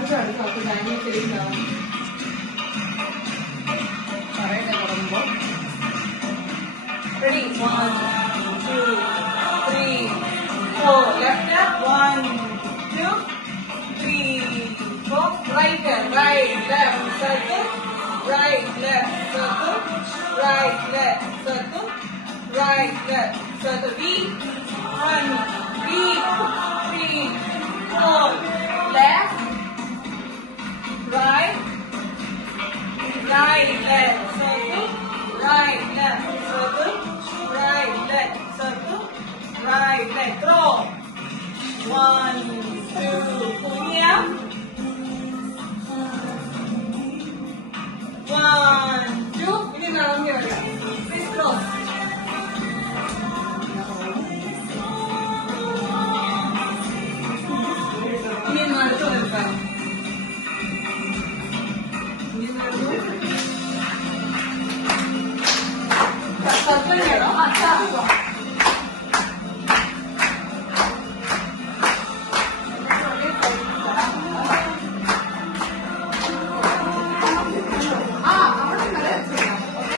അടുത്ത അടുത്ത് ഡൈനിങ് ടേബിളിലാണ് പറയട്ടെ തുടങ്ങുമ്പോൾ. Ready 1 2 3 4 left 1 2 3 4 right left circle right left circle right left circle right left circle V 1 2 3 4 left right left circle right left circle right left circle right left throw 1 2